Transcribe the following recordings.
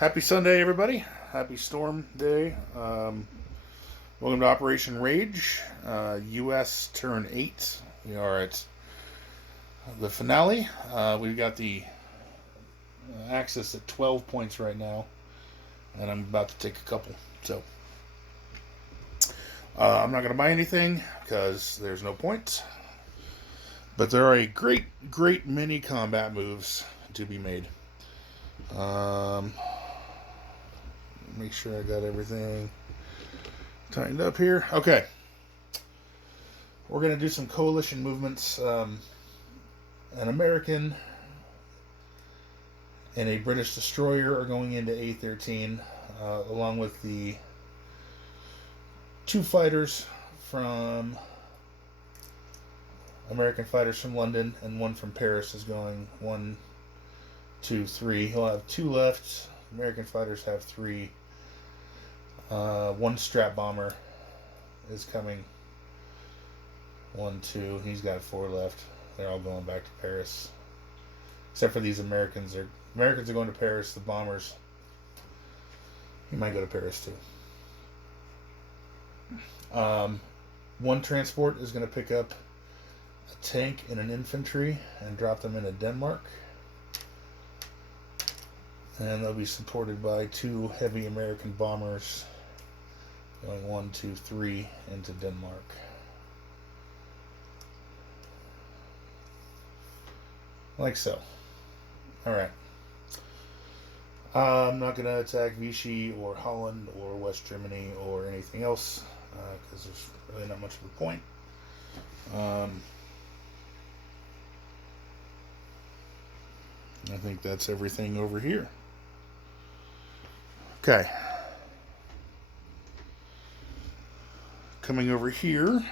Happy Sunday, everybody. Happy Storm Day. Welcome to Operation Rage. U.S. Turn 8. We are at the finale. We've got the Axis at 12 points right now, and I'm about to take a couple. So, I'm not going to buy anything because there's no point. But there are a great many combat moves to be made. Make sure I got everything tightened up here. Okay. We're going to do some coalition movements. An American and a British destroyer are going into A13, along with the two fighters from American fighters from London, and one from Paris is going 1, 2, 3. He'll have 2 left. American fighters have 3. One strap bomber is coming. 1, 2. He's got 4 left. They're all going back to Paris, except for these Americans. Americans are going to Paris. The bombers, he might go to Paris too. One transport is going to pick up a tank and an infantry and drop them into Denmark. And they'll be supported by 2 heavy American bombers going 1, 2, 3 into Denmark. Like so. Alright. I'm not going to attack Vichy or Holland or West Germany or anything else because there's really not much of a point. I think that's everything over here. Okay. Coming over here.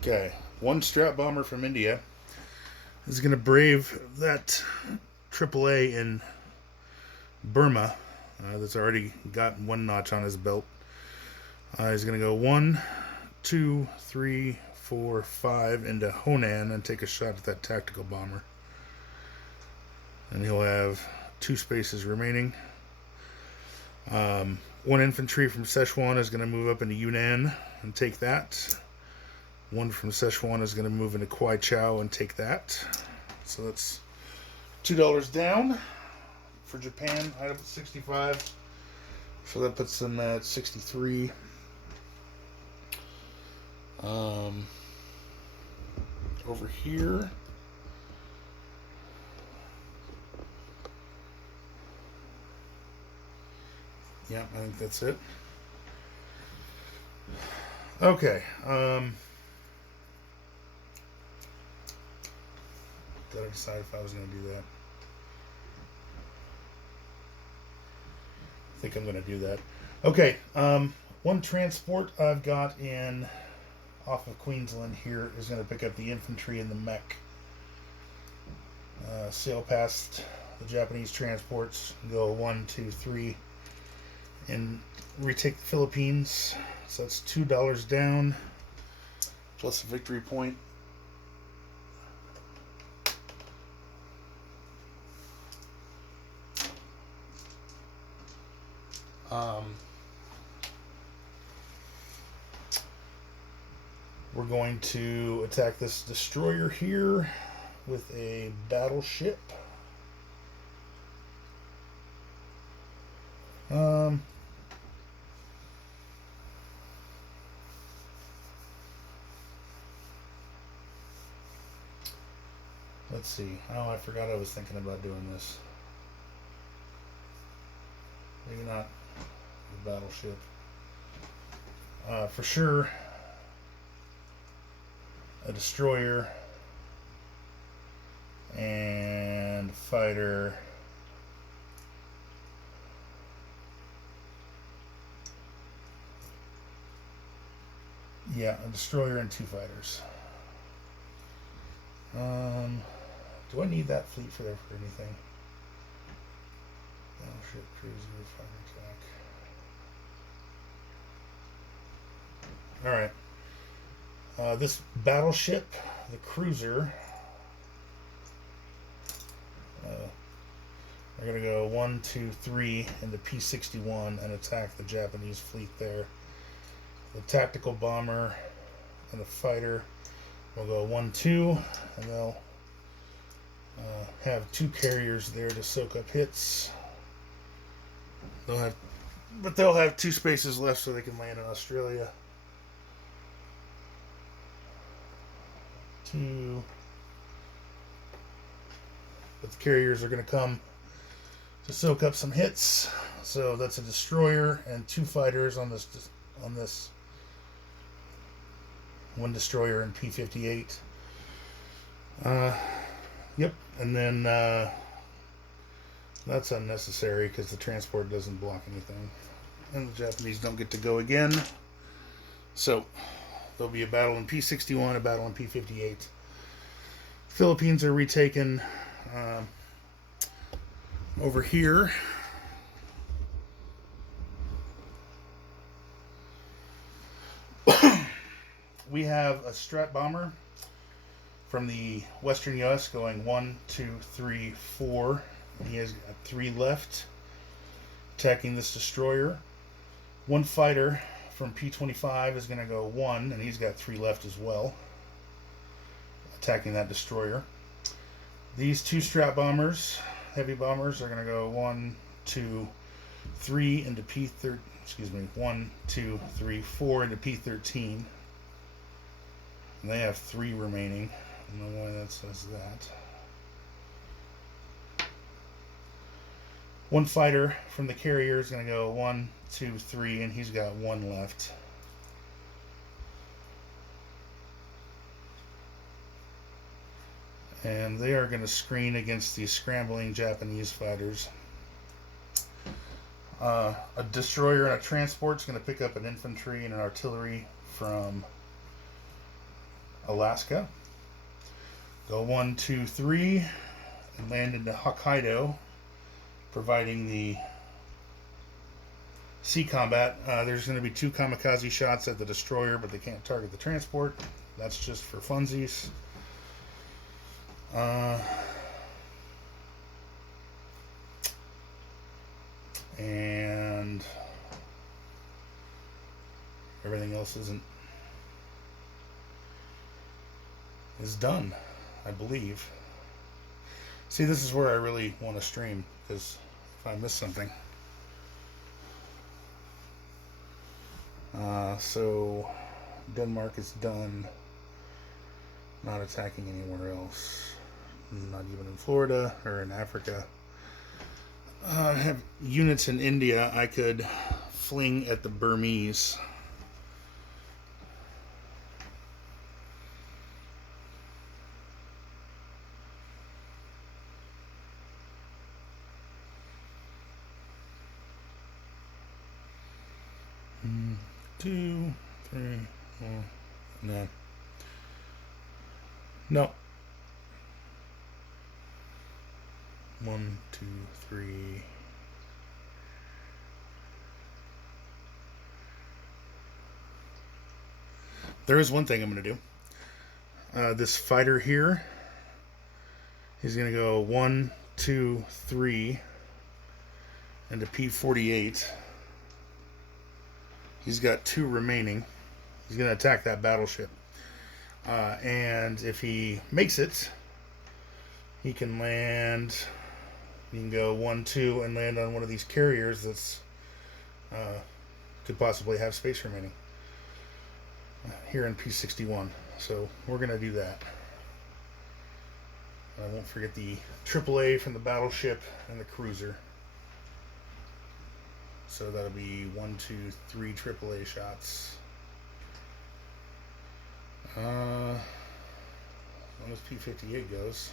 Okay. One strap bomber from India is going to brave that AAA in Burma that's already got 1 notch on his belt. He's going to go 1, 2, 3, 4, 5 into Honan and take a shot at that tactical bomber. And he'll have 2 spaces remaining. 1 infantry from Sichuan is going to move up into Yunnan and take that. 1 from Sichuan is going to move into Kwai Chao and take that. So that's $2 down for Japan. Item 65. So that puts them at 63. Over here. Yeah, I think that's it. Okay. Did I decide if I was going to do that? I think I'm going to do that. Okay. One transport I've got in off of Queensland here is going to pick up the infantry and the mech. Sail past the Japanese transports. Go 1, 2, 3. And retake the Philippines. So that's $2 down. Plus a victory point. We're going to attack this destroyer here with a battleship. Let's see. Oh, I forgot I was thinking about doing this. Maybe not the battleship. For sure, a destroyer and fighter. Yeah, a destroyer and 2 fighters. Do I need that fleet for anything? Battleship, cruiser, fighter attack. Alright. This battleship, the cruiser, are going to go 1, 2, 3 into P-61 and attack the Japanese fleet there. The tactical bomber and the fighter will go 1, 2, and they'll have 2 carriers there to soak up hits. They'll have 2 spaces left so they can land in Australia. 2. But the carriers are going to come to soak up some hits. So that's a destroyer and 2 fighters on this 1 destroyer and P-58. Yep, and then that's unnecessary because the transport doesn't block anything. And the Japanese don't get to go again. So there'll be a battle in P-61, a battle in P-58. Philippines are retaken over here. We have a Strat bomber from the western U.S. going 1, 2, 3, 4. He has 3 left, attacking this destroyer. 1 fighter from P-25 is going to go 1, and he's got 3 left as well, attacking that destroyer. These 2 Strat bombers, heavy bombers, are going to go 1, 2, 3 into P-13. Excuse me, 1, 2, 3, 4 into P-13. And they have 3 remaining. I don't know why that says that. 1 fighter from the carrier is going to go 1, 2, 3, and he's got 1 left. And they are going to screen against these scrambling Japanese fighters. A destroyer and a transport is going to pick up an infantry and an artillery from Alaska. Go 1, 2, 3, and land into Hokkaido, providing the sea combat. There's going to be 2 kamikaze shots at the destroyer, but they can't target the transport. That's just for funsies. And everything else is done, I believe. See, this is where I really want to stream, because if I miss something. So Denmark is done. Not attacking anywhere else. Not even in Florida or in Africa. I have units in India I could fling at the Burmese. Two, three, four. No. No. 1, 2, 3. There is one thing I'm going to do. This fighter here, he's going to go 1, 2, 3 into P-48. He's got 2 remaining. He's going to attack that battleship. And if he makes it, he can land. You can go 1, 2 and land on one of these carriers that's could possibly have space remaining here in P-61. So we're going to do that. I won't forget the AAA from the battleship and the cruiser. So that'll be 1, 2, 3 AAA shots. As long as P-58 goes,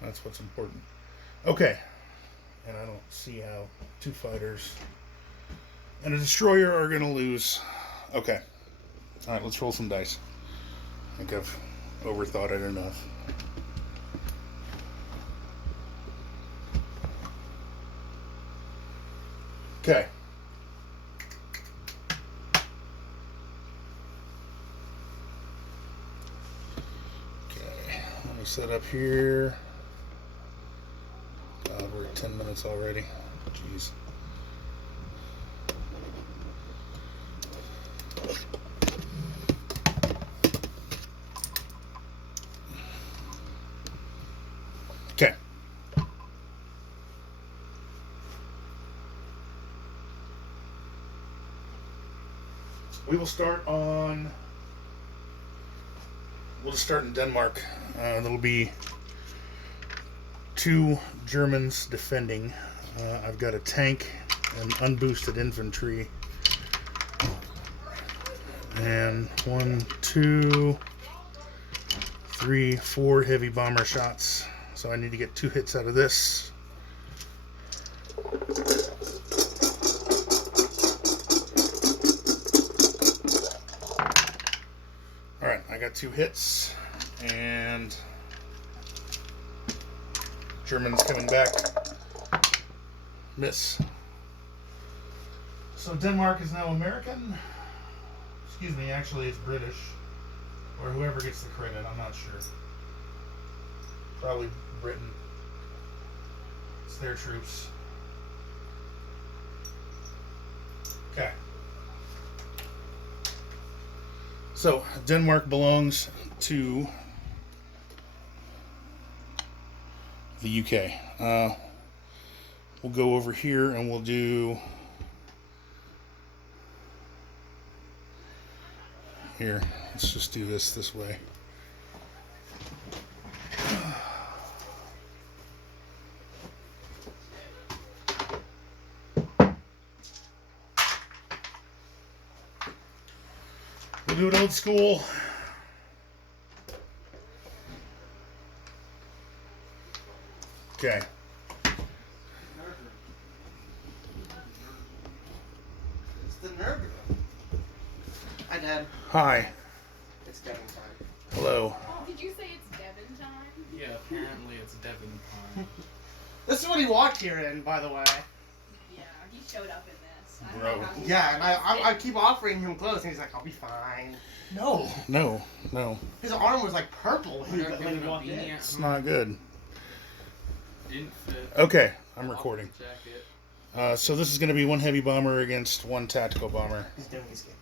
that's what's important. Okay, and I don't see how 2 fighters and a destroyer are going to lose. Okay, all right, let's roll some dice. I think I've overthought it enough. Okay. Okay, let me set up here. 10 minutes already. Jeez. Okay. We will start on. We'll just start in Denmark. There'll be 2 Germans defending. I've got a tank and unboosted infantry. And 1, 2, 3, 4 heavy bomber shots. So I need to get 2 hits out of this. Alright, I got 2 hits. And Germans coming back. Miss. So Denmark is now American. Excuse me, actually it's British. Or whoever gets the credit, I'm not sure. Probably Britain. It's their troops. Okay. So Denmark belongs to the UK. We'll go over here and we'll do here. Let's just do this way. We'll do it old school. Okay. It's the nerd. Hi, Dad. Hi. It's Devin time. Hello. Did you say it's Devin time? Yeah, apparently it's Devin time. This is what he walked here in, by the way. Yeah, he showed up in this. I Bro. don't know how he Yeah, and I keep offering him clothes, and he's like, "I'll be fine." No, No. his arm was like purple when Never he given a walked in. beanie. It's not good. Didn't fit. Okay, I'm recording. Jacket. So this is going to be 1 heavy bomber against 1 tactical bomber. He's doing his game.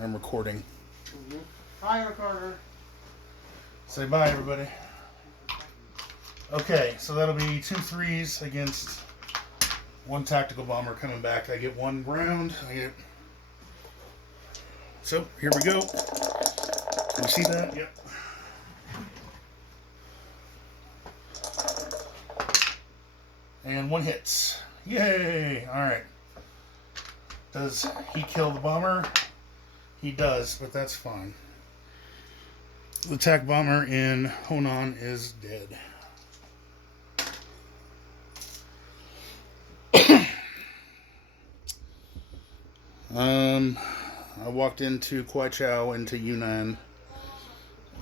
I'm recording. Mm-hmm. Hi, Carter. Say bye, everybody. Okay, so that'll be 2 3s against 1 tactical bomber coming back. I get 1 round. So here we go. Can you see that? Yep. And 1 hits. Yay! Alright. Does he kill the bomber? He does, but that's fine. The attack bomber in Honan is dead. I walked into Kwaichou, into Yunnan.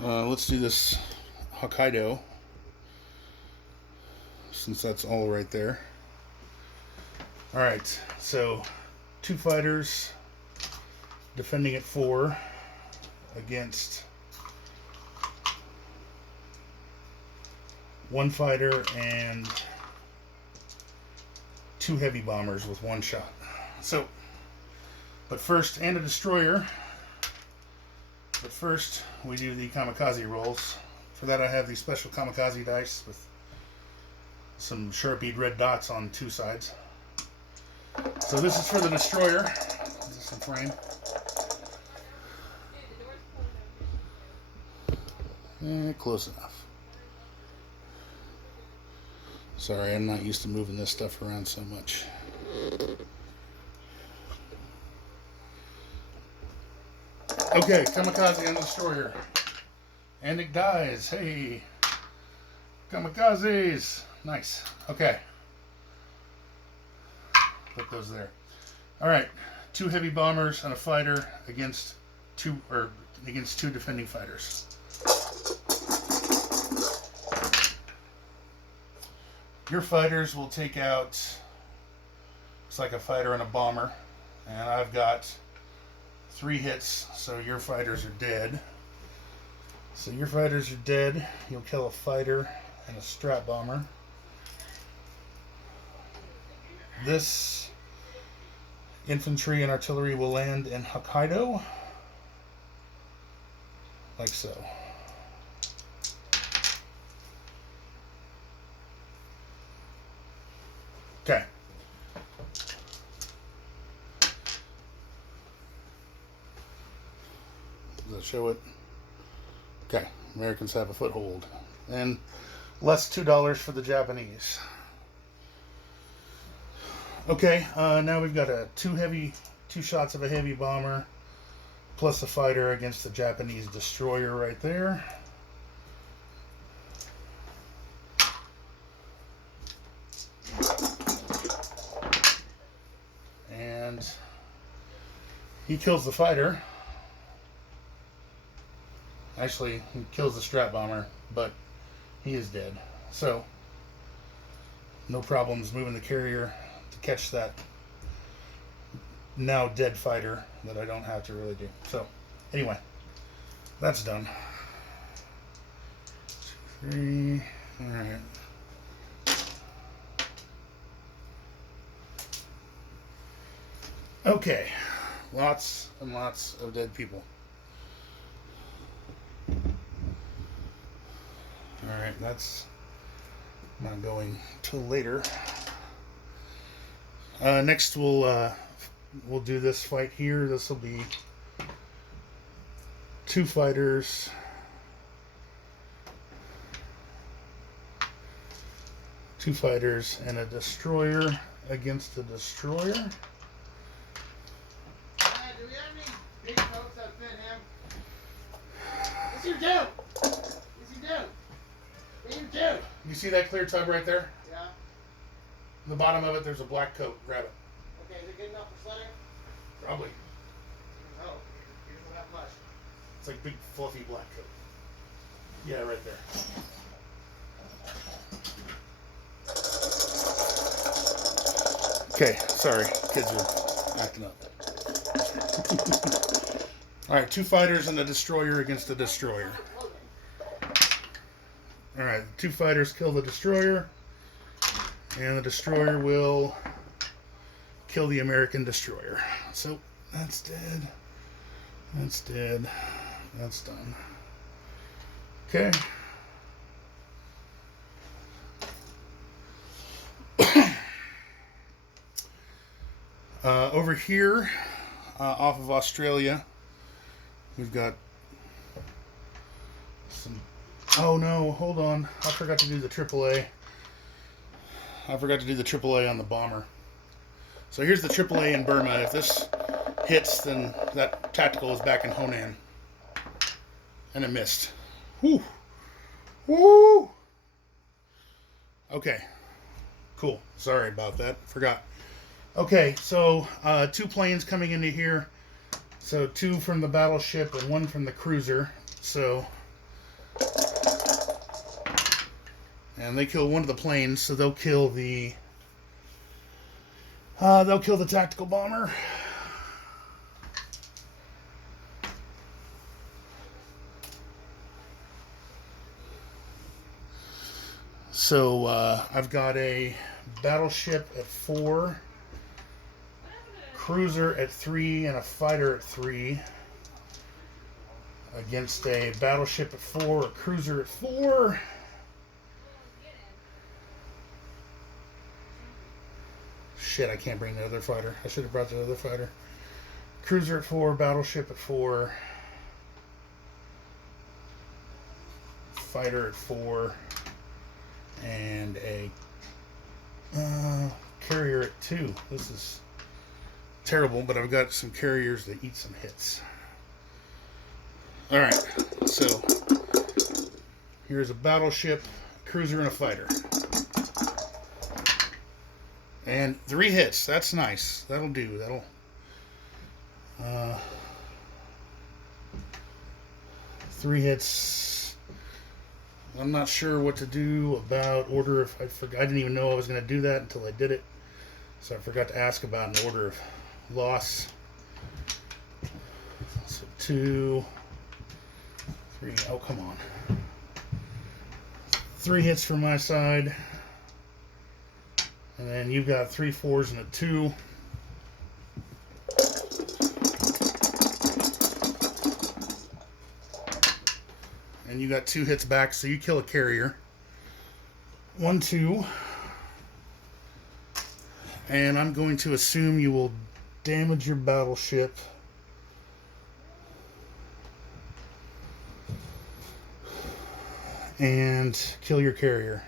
Let's do this Hokkaido, since that's all right there. Alright, so 2 fighters defending at 4 against 1 fighter and 2 heavy bombers with 1 shot. So, but first, and a destroyer. But first, we do the kamikaze rolls. For that, I have these special kamikaze dice with some sharpied red dots on 2 sides. So this is for the destroyer. Is this in frame? Close enough. Sorry, I'm not used to moving this stuff around so much. Okay, kamikaze and destroyer. And it dies. Hey. Kamikazes. Nice. Okay. Put those there. Alright. 2 heavy bombers and a fighter against 2 defending fighters. Your fighters will take out, looks like a fighter and a bomber. And I've got 3 hits, so your fighters are dead. So your fighters are dead. You'll kill a fighter and a strat bomber. this infantry and artillery will land in Hokkaido, like so. Okay. Does that show it? Okay. Americans have a foothold. And less $2 for the Japanese. Okay, now we've got two shots of a heavy bomber plus a fighter against the Japanese destroyer right there. And he kills the fighter. Actually, he kills the strat bomber, but he is dead. So, no problems moving the carrier to catch that now dead fighter that I don't have to really do. So, anyway, that's done. 2, 3, alright. Okay, lots and lots of dead people. Alright, that's not going till later. Next we'll do this fight here. This will be 2 fighters, 2 fighters and a destroyer against a destroyer. Do we have any big folks that fit him? Yes, you do. Yes, you do. Yeah, you do. You see that clear tub right there? Yeah. In the bottom of it, there's a black coat. Grab it. Okay, is it good enough for sledding? Probably. Oh, he doesn't have much. It's like big, fluffy black coat. Yeah, right there. Okay, sorry. Kids are acting up. Alright, 2 fighters and a destroyer against a destroyer. Alright, 2 fighters kill the destroyer. And the destroyer will kill the American destroyer. So, that's dead. That's dead. That's done. Okay. Over here, off of Australia, we've got some... Oh no, hold on. I forgot to do the AAA. I forgot to do the AAA on the bomber. So here's the AAA in Burma. If this hits, then that tactical is back in Honan. And it missed. Whew. Woo! Okay. Cool. Sorry about that. Forgot. Okay, so 2 planes coming into here. So 2 from the battleship and 1 from the cruiser. So... And they kill one of the planes, so they'll kill the tactical bomber. So I've got a battleship at 4, cruiser at 3, and a fighter at 3 against a battleship at 4, a cruiser at 4. Shit, I can't bring the other fighter. I should have brought the other fighter. Cruiser at 4, battleship at 4, fighter at 4, and a carrier at 2. This is terrible, but I've got some carriers that eat some hits. Alright, so here's a battleship, a cruiser, and a fighter. And 3 hits. That's nice. That'll do. That'll... 3 hits. I'm not sure what to do about order of... I didn't even know I was going to do that until I did it. So I forgot to ask about an order of loss. So 2... 3... Oh, come on. 3 hits from my side. And then you've got 3 4s and a 2. And you got 2 hits back, so you kill a carrier. 1 2. And I'm going to assume you will damage your battleship. And kill your carrier.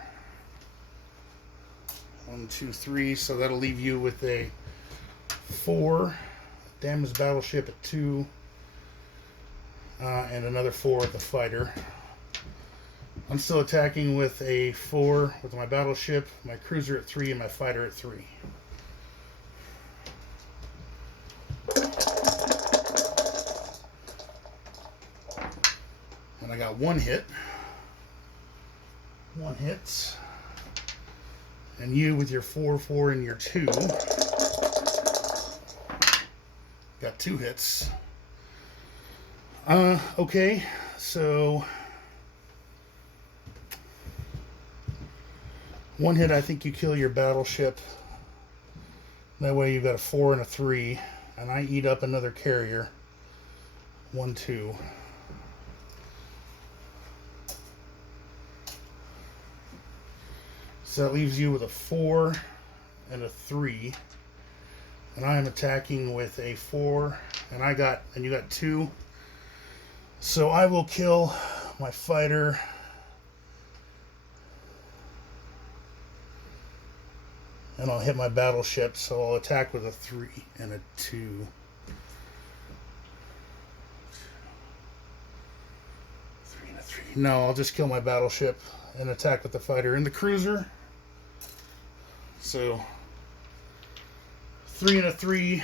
1 2 3, so that'll leave you with a 4. Damage battleship at 2. And another 4 at the fighter. I'm still attacking with a 4 with my battleship, my cruiser at 3, and my fighter at 3. And I got 1 hit. 1 hits. And you with your 4 4 and your 2 got 2 hits. Okay, so 1 hit, I think you kill your battleship. That way you've got a 4 and a 3, and I eat up another carrier. 1 2. So that leaves you with a 4 and a 3. And I am attacking with a 4, and you got 2. So I will kill my fighter. And I'll hit my battleship, so I'll attack with a 3 and a 2. 3 and a 3. No, I'll just kill my battleship and attack with the fighter and the cruiser. So 3 and a 3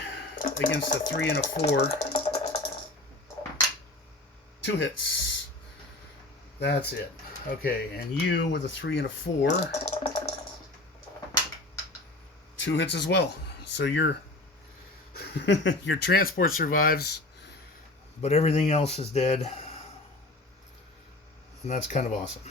against a 3 and a 4. 2 hits. That's it. Okay, and you with a 3 and a 4. 2 hits as well. So your your transport survives, but everything else is dead. And that's kind of awesome.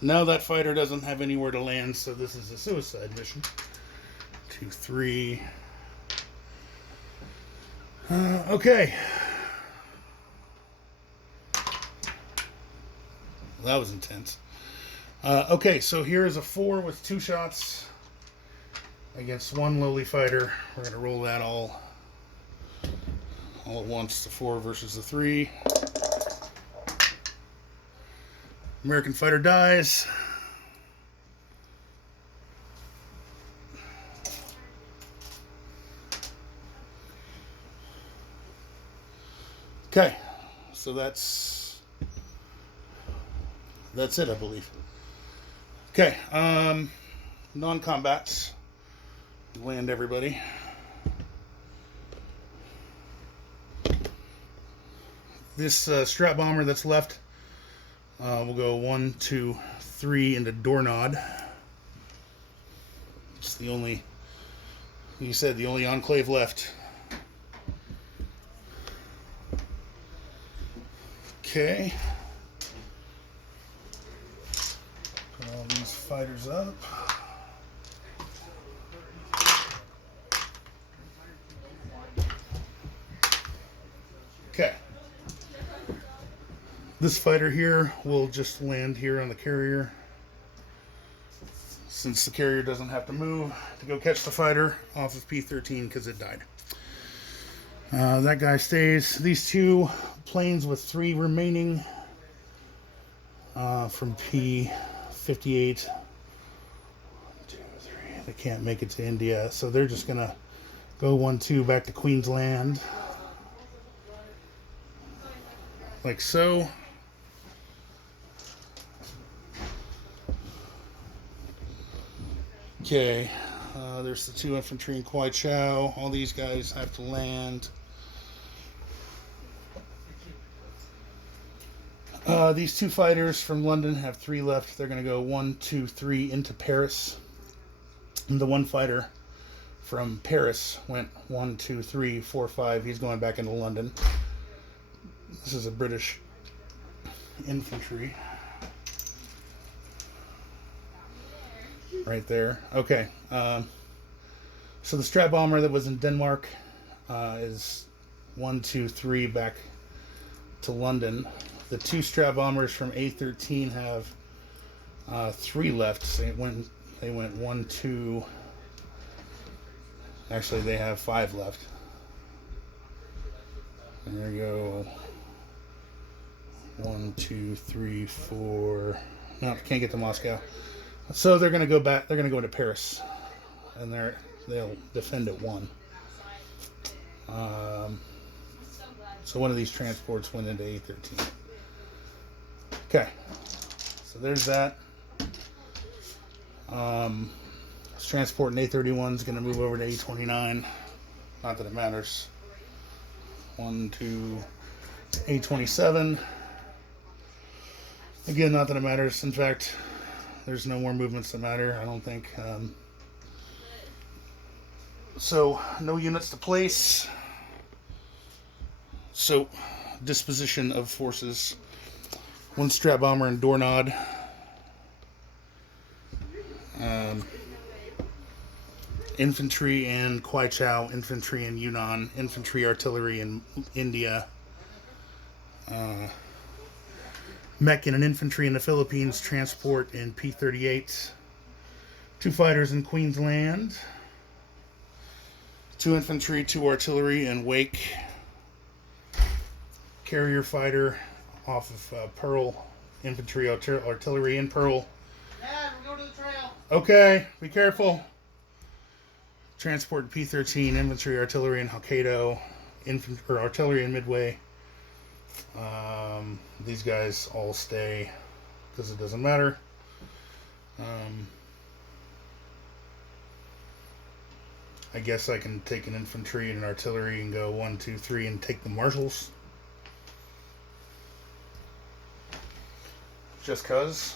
Now that fighter doesn't have anywhere to land, so this is a suicide mission. 2 3. Okay. That was intense. Okay, so here is a 4 with 2 shots against 1 lowly fighter. We're going to roll that all at once. The 4 versus the 3. American fighter dies. Okay, so that's it, I believe. Okay, non-combats. Land everybody. This strat bomber that's left, we'll go 1 2 3 into Dornod. It's the only, you said, the only enclave left. Okay. Put all these fighters up. Okay. This fighter here will just land here on the carrier, since the carrier doesn't have to move to go catch the fighter off of P-13 because it died. That guy stays. These 2 planes with 3 remaining from P-58. 1 2 3. They can't make it to India, so they're just going to go 1 2 back to Queensland. Like so. Okay, there's the 2 infantry in Kwai Chau. All these guys have to land. These 2 fighters from London have 3 left. They're going to go 1 2 3 into Paris. And the 1 fighter from Paris went 1 2 3 4 5. He's going back into London. This is a British infantry. Right there. Okay. So the strat bomber that was in Denmark is 1, 2, 3 back to London. The 2 strat bombers from A13 have 3 left. So they went 1, 2. Actually, they have 5 left. And there you go. 1, 2, 3, 4. No, can't get to Moscow. So they're going to go back. They're going to go into Paris, and they'll defend at 1. So one of these transports went into A13. Okay, so there's that. This transport in A31 is going to move over to A29. Not that it matters. 1, 2, A27. Again, not that it matters. In fact, there's no more movements that matter, I don't think. So, no units to place. So, disposition of forces. 1 strat bomber in Dornod. Infantry in Kwaichow. Infantry in Yunnan. Infantry artillery in India. Mech and an infantry in the Philippines, transport in P-38, 2 fighters in Queensland, 2 infantry, 2 artillery in Wake, carrier fighter off of Pearl, infantry artillery in Pearl. Dad, we're going to the trail. Okay, be careful. Transport P-13, infantry artillery in Hokkaido, artillery in Midway. These guys all stay because it doesn't matter. I guess I can take an infantry and an artillery and go 1, 2, 3 and take the marshals. Just cause.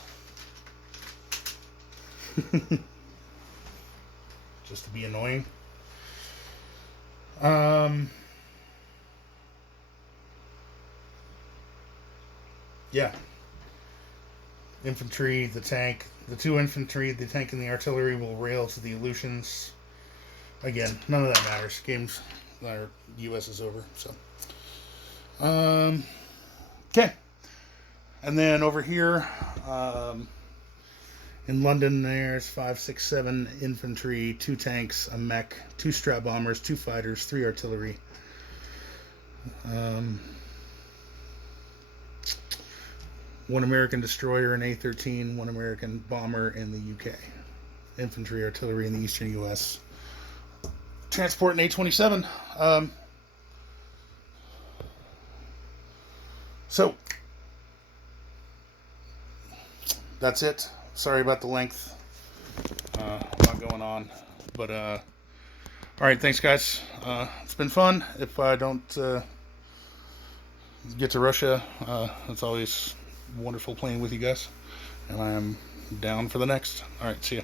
Just to be annoying. Yeah. Infantry, the tank, the 2 infantry, the tank, and the artillery will rail to the Aleutians. Again, none of that matters. Games, our U.S. is over. So, okay. And then over here, in London, there's 5, 6, 7 infantry, 2 tanks, a mech, 2 strat bombers, 2 fighters, 3 artillery. 1 American destroyer in A-13, 1 American bomber in the UK. Infantry, artillery in the eastern U.S. Transport in A-27. So, that's it. Sorry about the length. A lot going on. But, alright, thanks guys. It's been fun. If I don't get to Russia, it's always wonderful playing with you guys, and I am down for the next. All right, see ya.